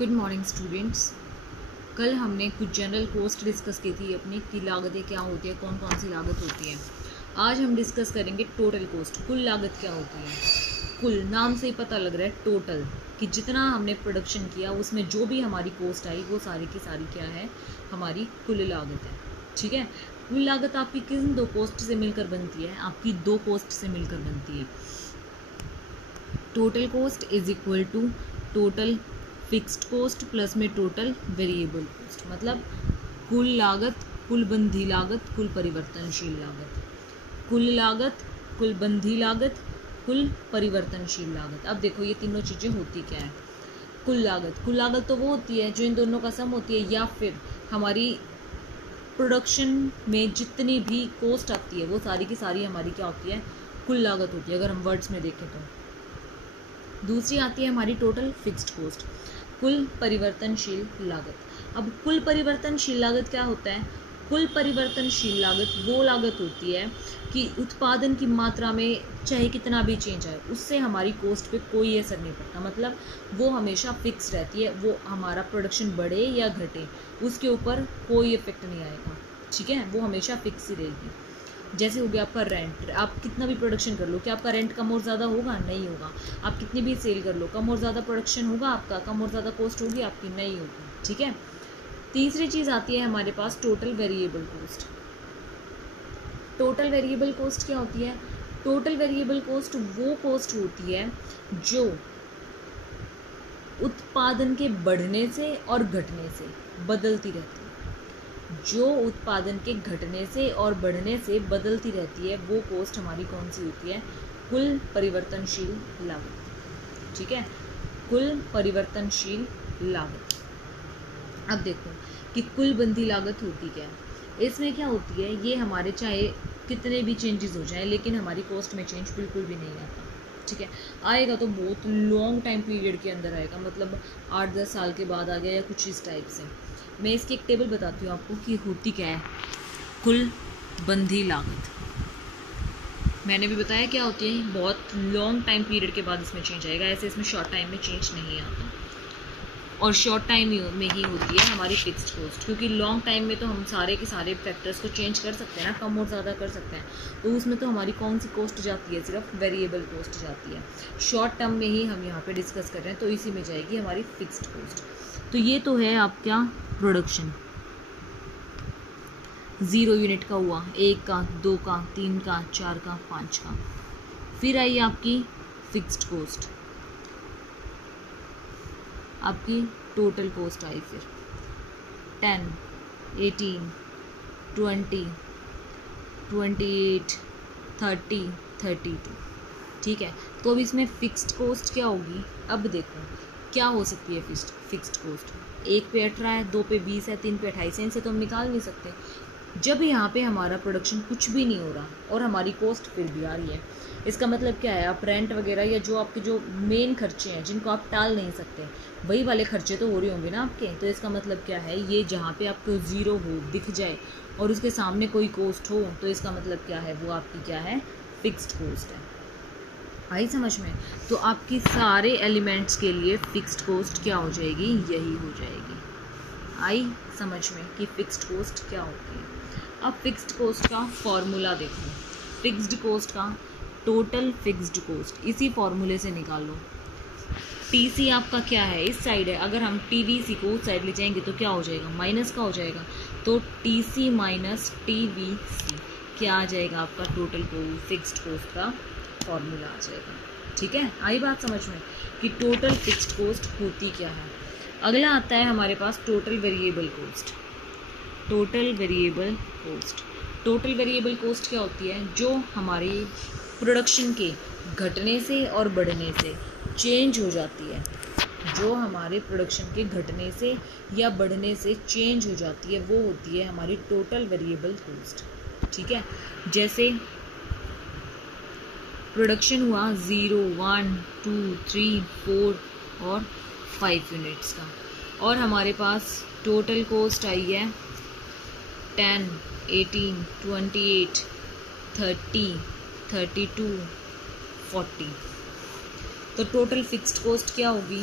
Good morning students. कल हमने कुछ जनरल कॉस्ट डिस्कस की थी अपनी कि लागतें क्या होती है, कौन कौन सी लागत होती है। आज हम डिस्कस करेंगे टोटल कॉस्ट, कुल लागत क्या होती है। कुल नाम से ही पता लग रहा है टोटल, कि जितना हमने प्रोडक्शन किया उसमें जो भी हमारी कॉस्ट आई वो सारी की सारी क्या है, हमारी कुल लागत है। ठीक है, कुल लागत आपकी किन दो कॉस्ट से मिलकर बनती है? आपकी दो कॉस्ट से मिलकर बनती है। Total cost is equal to total fixed cost plus में टोटल वेरिएबल कॉस्ट, मतलब कुल लागत, कुल बंधी लागत, कुल परिवर्तनशील लागत। कुल लागत, कुल बंधी लागत, कुल परिवर्तनशील लागत। अब देखो ये तीनों चीज़ें होती क्या है। कुल लागत तो वो होती है जो इन दोनों का सम होती है, या फिर हमारी प्रोडक्शन में जितनी भी कॉस्ट आती है वो सारी की सारी हमारी क्या होती है, कुल लागत होती है, अगर हम वर्ड्स में देखें तो। दूसरी आती है हमारी टोटल फिक्स्ड कॉस्ट, कुल परिवर्तनशील लागत। अब कुल परिवर्तनशील लागत क्या होता है? कुल परिवर्तनशील लागत वो लागत होती है कि उत्पादन की मात्रा में चाहे कितना भी चेंज आए उससे हमारी कॉस्ट पे कोई असर नहीं पड़ता, मतलब वो हमेशा फिक्स रहती है। वो हमारा प्रोडक्शन बढ़े या घटे उसके ऊपर कोई इफेक्ट नहीं आएगा। ठीक है, वो हमेशा फिक्स ही रहेगी। जैसे हो गया आपका रेंट, आप कितना भी प्रोडक्शन कर लो, क्या आपका रेंट कम और ज़्यादा होगा? नहीं होगा। आप कितनी भी सेल कर लो, कम और ज़्यादा प्रोडक्शन होगा आपका, कम और ज़्यादा कॉस्ट होगी आपकी? नहीं होगी। ठीक है, तीसरी चीज़ आती है हमारे पास total variable cost. Total variable cost क्या होती है? टोटल वेरिएबल कॉस्ट वो कॉस्ट होती है जो उत्पादन के बढ़ने से और घटने से बदलती रहती है। जो उत्पादन के घटने से और बढ़ने से बदलती रहती है वो कॉस्ट हमारी कौन सी होती है? कुल परिवर्तनशील लागत। ठीक है, कुल परिवर्तनशील लागत। अब देखो कि कुल बंधी लागत होती क्या है। इसमें क्या होती है, ये हमारे चाहे कितने भी चेंजेस हो जाए लेकिन हमारी कॉस्ट में चेंज बिल्कुल भी नहीं आता। ठीक है, आएगा तो बहुत लॉन्ग टाइम पीरियड के अंदर आएगा, मतलब 8-10 साल के बाद आ गया या कुछ इस टाइप से। मैं इसकी एक टेबल बताती हूँ आपको कि होती क्या है कुल बंधी लागत। मैंने भी बताया क्या होती है, बहुत लॉन्ग टाइम पीरियड के बाद इसमें चेंज आएगा, ऐसे इसमें शॉर्ट टाइम में चेंज नहीं आता। और शॉर्ट टाइम में ही होती है हमारी फिक्स्ड कॉस्ट, क्योंकि लॉन्ग टाइम में तो हम सारे के सारे फैक्टर्स को चेंज कर सकते हैं ना, कम और ज़्यादा कर सकते हैं, तो उसमें तो हमारी कौन सी कॉस्ट जाती है? सिर्फ वेरिएबल कॉस्ट जाती है। शॉर्ट टर्म में ही हम यहाँ पे डिस्कस कर रहे हैं तो इसी में जाएगी हमारी फिक्स्ड कॉस्ट। तो ये तो है आपका प्रोडक्शन, 0 यूनिट का हुआ, 1 का, 2 का, 3 का, 4 का, 5 का। फिर आई आपकी फिक्स्ड कॉस्ट, आपकी टोटल कॉस्ट आई फिर 10, 18, 20, 28, 30, 32। ठीक है, तो अब इसमें फिक्स्ड कॉस्ट क्या होगी? अब देखो क्या हो सकती है फिक्स्ड कॉस्ट। 1 पे 18 है, 2 पे 20 है, 3 पे 28 है, इनसे तो हम निकाल नहीं सकते। जब यहाँ पे हमारा प्रोडक्शन कुछ भी नहीं हो रहा और हमारी कॉस्ट फिर भी आ रही है, इसका मतलब क्या है? आप रेंट वगैरह या जो आपके जो मेन खर्चे हैं जिनको आप टाल नहीं सकते, वही वाले खर्चे तो हो रहे होंगे ना आपके। तो इसका मतलब क्या है, ये जहाँ पे आपको ज़ीरो हो दिख जाए और उसके सामने कोई कॉस्ट हो तो इसका मतलब क्या है, वो आपकी क्या है? फिक्स्ड कॉस्ट है। आई समझ में? तो आपकी सारे एलिमेंट्स के लिए फिक्स्ड कॉस्ट क्या हो जाएगी? यही हो जाएगी। आई समझ में कि फिक्स्ड कॉस्ट क्या होती है। अब फिक्स्ड कॉस्ट का फॉर्मूला देखो, फिक्स्ड कॉस्ट का टोटल फिक्स्ड कॉस्ट इसी फॉर्मूले से निकालो। टीसी आपका क्या है? इस साइड है, अगर हम टीवीसी को उस साइड ले जाएंगे तो क्या हो जाएगा? माइनस का हो जाएगा। तो टीसी माइनस टीवीसी क्या आ जाएगा? आपका टोटल फिक्स्ड कॉस्ट का फॉर्मूला आ जाएगा। ठीक है, आई बात समझ में कि टोटल फिक्स्ड कॉस्ट होती क्या है। अगला आता है हमारे पास total variable cost. Total variable cost, total variable cost क्या होती है? जो हमारी प्रोडक्शन के घटने से और बढ़ने से चेंज हो जाती है, जो हमारे प्रोडक्शन के घटने से या बढ़ने से चेंज हो जाती है वो होती है हमारी टोटल वेरिएबल कॉस्ट। ठीक है, जैसे प्रोडक्शन हुआ 0, 1, 2, 3, 4 और 5 यूनिट्स का, और हमारे पास टोटल कॉस्ट आई है 10, 18, 28, 30, 32, 40। तो टोटल फिक्स्ड कॉस्ट क्या होगी?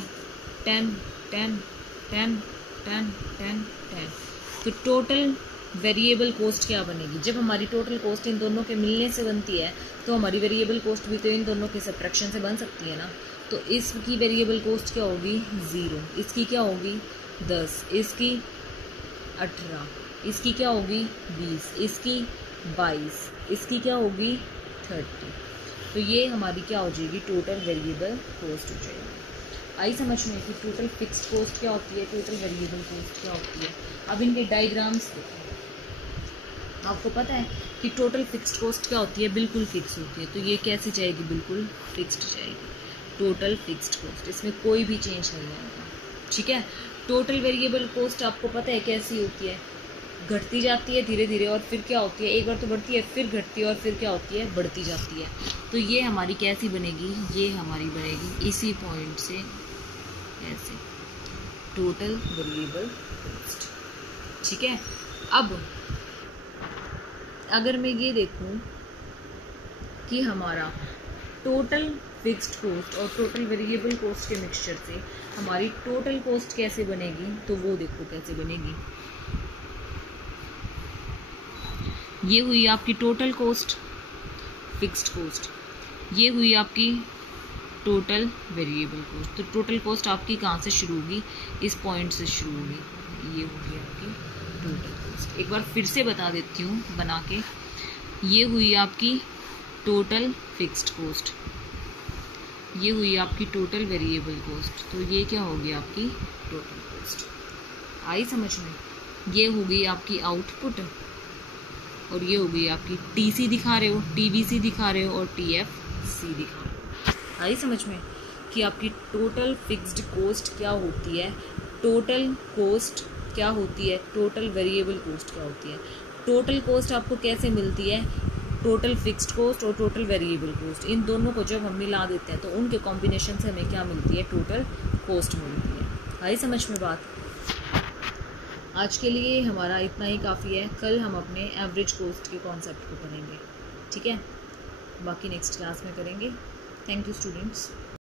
10, 10, 10 10 10 10। तो टोटल वेरिएबल कॉस्ट क्या बनेगी? जब हमारी टोटल कॉस्ट इन दोनों के मिलने से बनती है तो हमारी वेरिएबल कॉस्ट भी तो इन दोनों के सब्ट्रैक्शन से बन सकती है ना। तो इसकी वेरिएबल कॉस्ट क्या होगी? 0। इसकी क्या होगी? 10। इसकी 18। इसकी क्या होगी? 20। इसकी 22। इसकी क्या होगी? 30। तो ये हमारी क्या हो जाएगी? टोटल वेरिएबल कॉस्ट हो जाएगी। आई समझ में कि टोटल फिक्स्ड कॉस्ट क्या होती है, टोटल वेरिएबल कॉस्ट क्या होती है। अब इनके डायग्राम्स देखो। आपको पता है कि टोटल फिक्स्ड कॉस्ट क्या होती है? बिल्कुल फिक्स होती है। तो ये कैसी जाएगी? बिल्कुल फिक्स्ड जाएगी। टोटल फिक्स्ड कॉस्ट, इसमें कोई भी चेंज नहीं आएगा, ठीक है। टोटल वेरिएबल कॉस्ट आपको पता है कैसी होती है? घटती जाती है धीरे धीरे, और फिर क्या होती है? एक बार तो बढ़ती है, फिर घटती है, और फिर क्या होती है? बढ़ती जाती है। तो ये हमारी कैसी बनेगी? ये हमारी बनेगी इसी पॉइंट से ऐसे, टोटल वेरिएबल कॉस्ट, ठीक है। अब अगर मैं ये देखूं कि हमारा टोटल फिक्स्ड कॉस्ट और टोटल वेरिएबल कॉस्ट के मिक्सचर से हमारी टोटल कॉस्ट कैसे बनेगी, तो वो देखो कैसे बनेगी। ये हुई आपकी टोटल कॉस्ट, फिक्स्ड कॉस्ट। ये हुई आपकी टोटल वेरिएबल कॉस्ट। तो टोटल कॉस्ट आपकी कहाँ से शुरू होगी? इस पॉइंट से शुरू होगी। ये होगी आपकी टोटल कॉस्ट। एक बार फिर से बता देती हूँ बना के। ये हुई आपकी टोटल फिक्स्ड कॉस्ट, ये हुई आपकी टोटल वेरिएबल कॉस्ट। तो ये क्या होगी? आपकी टोटल कॉस्ट। आई समझ में? ये होगी आपकी आउटपुट, और ये होगी आपकी टीसी दिखा रहे हो, टीबीसी दिखा रहे हो, और टीएफसी दिखा रहे हो। आई समझ में कि आपकी टोटल फिक्स्ड कॉस्ट क्या होती है, टोटल कॉस्ट क्या होती है, टोटल वेरिएबल कॉस्ट क्या होती है। टोटल कॉस्ट आपको कैसे मिलती है? टोटल फिक्स्ड कॉस्ट और टोटल वेरिएबल कॉस्ट, इन दोनों को जब हम मिला देते हैं तो उनके कॉम्बिनेशन से हमें क्या मिलती है? टोटल कॉस्ट मिलती है। आई समझ में बात? आज के लिए हमारा इतना ही काफ़ी है। कल हम अपने एवरेज कॉस्ट के कॉन्सेप्ट को करेंगे, ठीक है। बाकी नेक्स्ट क्लास में करेंगे। Thank you students.